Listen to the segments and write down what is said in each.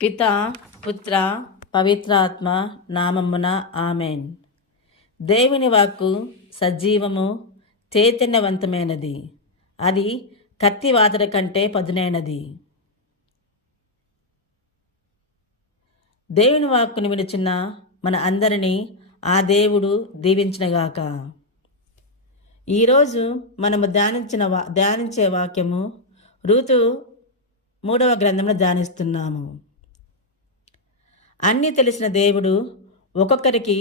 పితా పుత్ర పవిత్రాత్మ నామమున ఆమెన్. దేవుని వాక్కు సజీవము చైతన్యవంతమైనది, అది కత్తి వాతర కంటే పదునైనది. దేవుని వాక్కుని వినుచున్న మన అందరినీ ఆ దేవుడు దీవించినగాక. ఈరోజు మనము ధ్యానించే వాక్యము రూతు 3వ గ్రంథంలో ధ్యానిస్తున్నాము. అన్నీ తెలిసిన దేవుడు ఒక్కొక్కరికి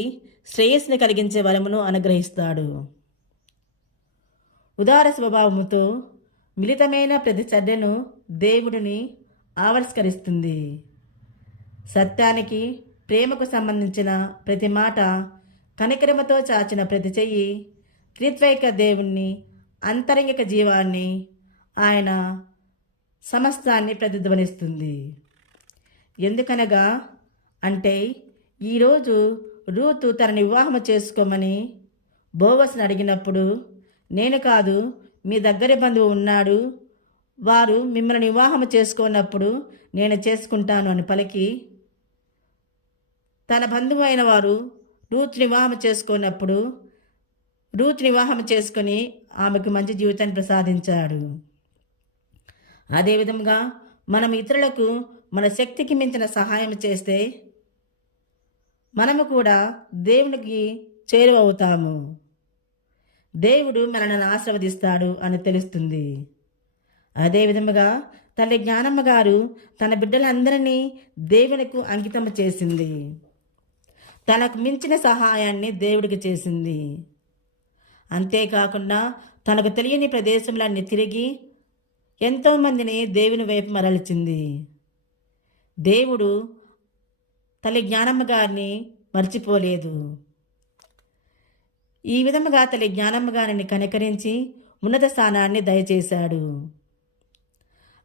శ్రేయస్సుని కలిగించే వరమును అనుగ్రహిస్తాడు. ఉదార స్వభావముతో మిళితమైన ప్రతి చర్యను దేవుడిని ఆవిష్కరిస్తుంది. సత్యానికి ప్రేమకు సంబంధించిన ప్రతి మాట, కనికరమతో చాచిన ప్రతి చెయ్యి త్రిత్వైక దేవుణ్ణి అంతరంగిక జీవాన్ని, ఆయన సమస్తాన్ని ప్రతిధ్వనిస్తుంది. ఎందుకనగా అంటే ఈరోజు రూతు తనని వివాహం చేసుకోమని బోవస్ని అడిగినప్పుడు, నేను కాదు, మీ దగ్గర బంధువు ఉన్నాడు, వారు మిమ్మల్ని వివాహం చేసుకున్నప్పుడు నేను చేసుకుంటాను అని పలికి, తన బంధువు అయిన వారు రూత్ని వివాహం చేసుకున్నప్పుడు రూత్ని వివాహం చేసుకొని ఆమెకు మంచి జీవితాన్ని ప్రసాదించాడు. అదేవిధంగా మనం ఇతరులకు మన శక్తికి మించిన సహాయం చేస్తే మనము కూడా దేవునికి చేరువవుతాము. దేవుడు మనల్ని ఆశీర్వదిస్తాడు అని తెలుస్తుంది. అదేవిధముగా తల్లి జ్ఞానమ్మ గారు తన బిడ్డలందరినీ దేవునికి అంకితం చేసింది. తనకు మించిన సహాయాన్ని దేవుడికి చేసింది. అంతేకాకుండా తనకు తెలియని ప్రదేశంలన్నీ తిరిగి ఎంతోమందిని దేవుని వైపు మరల్చింది. దేవుడు తల్లి జ్ఞానమ్మ గారిని మర్చిపోలేదు. ఈ విధముగా తల్లి జ్ఞానమ్మ గారిని కనికరించి ఉన్నత స్థానాన్ని దయచేశాడు.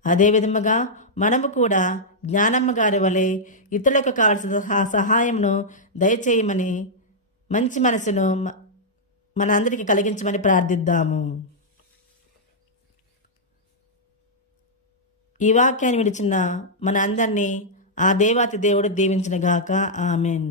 అదేవిధముగా మనము కూడా జ్ఞానమ్మ గారి వలె ఇతరులకు కావలసిన సహాయమును దయచేయమని, మంచి మనసును మనందరికీ కలిగించమని ప్రార్థిద్దాము. ఈ వాక్యాన్ని విడిచిన మన అందరినీ ఆ దేవాతి దేవుడు దీవించునుగాక. ఆమెన్.